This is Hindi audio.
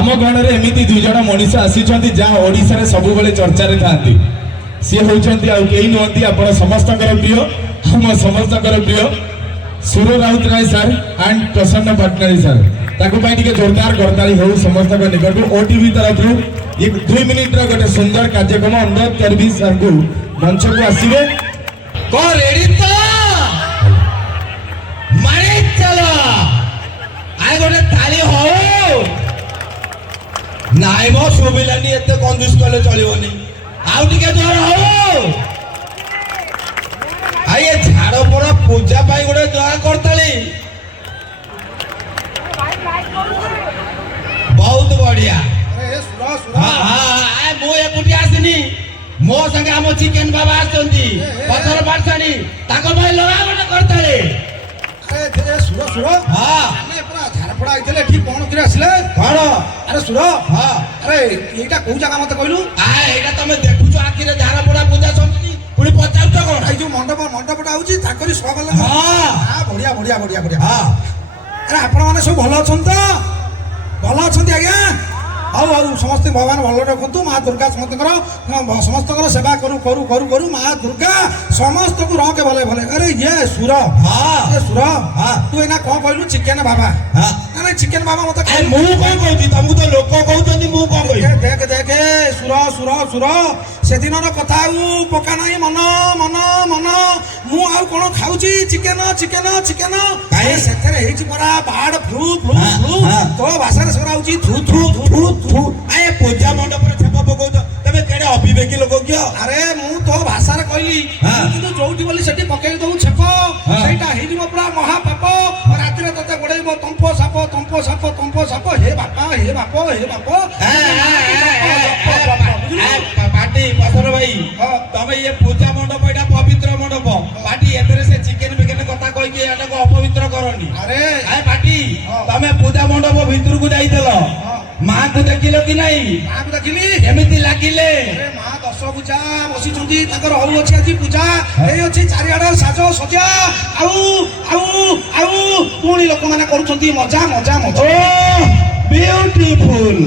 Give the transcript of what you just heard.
आम गण में एमती दुई जन मनीष आसी जहाँ ओडिशा सब बेले चर्चा था सी होती कई नुहति आप समस्त प्रिय आम समस्त प्रिय सुर राउत राय सर एंड प्रसन्न भट्टनारी सर ताकि जोरदार करताली हो समस्त निकट ओटीवी तरफ 2 मिनिट गोटे सुंदर कार्यक्रम अनुरोध करी सर को मंच को आसवे गोटे ताली हो नाई मो शुभिलानी एत कंजूस कले चलनी आउ टिके जोर हो आए झाड़ पड़ा पूजा पाई गोटे जोर करताली बहुत बढ़िया हाँ मु एकुटी आसनी मो संगे आम चिकेन बाबा आसती पथर पाठशाणी ताको भाई लगा गोटे करताली सुर सुर हाँ झारपड़ा आइले ठीक कौन कि आसिले कौन अरे सुर हाँ अरे एटा कौ जगह मत कहलु एटा तुम देखुछ आखिरे झारपड़ा पूजा समिति पुणी पचार कौन आई जो मंडप मंडपटा होची ताकरी सब हाँ हां बढ़िया बढ़िया बढ़िया बढ़िया हाँ अरे आपण माने सब भलो अछन तो भलो अछन आज्ञा आउ आउ समस्त भगवान भलो रखतु मां दुर्गा समस्त सेवा करू करू करू करू मां दुर्गा समस्त को रखे भले भले अरे ये सुर हाँ ये सुर हाँ तू एना कौन कहलु चिकेन बाबा हाँ अरे चिकेन बाबा मत मु कौन कहती तुमको तो लोक कहते मु कौन कह देख देख सुर सुर सुर से दिन कथा पका ना मन मन मन मु आउ कोन खाउची चिकेन चिकेन चिकेन काहे सेथरे हेची परा बाड फ्लू फ्लू फ्लू तो भाषा रे सराउची थू थू थू थू आए पूजा मंडप रे छेप पकाउछ तबे केडे अविवेकी लोक कियो अरे मु तो भाषा रे कहली किंतु जोउटी बोली सेठी पकेई दउ छेप सेटा हेजिबो पूरा महा पाप राति रे तते गोडेइबो तंपो साप हे बापा हे बापो हे बापो पाटी पसर भाई तमे ये पूजा मंडप एटा पवित्र मंडप पाटी एतरे से चिकेन बिकेन कथा कहि के एटा को अपवित्र करनी अरे आए पाटी तमे पूजा मंडप भीतर को जाइतलो मां को देखिलो कि नहीं मां को देखिली केमिति लागिले अरे मां दश पूजा बसी छुंदी ताकर हउ अछि আজি पूजा एई अछि चारिआडे साजो सजा आउ पुणी लोक माने करूछंती मजा मजा मजा ब्यूटीफुल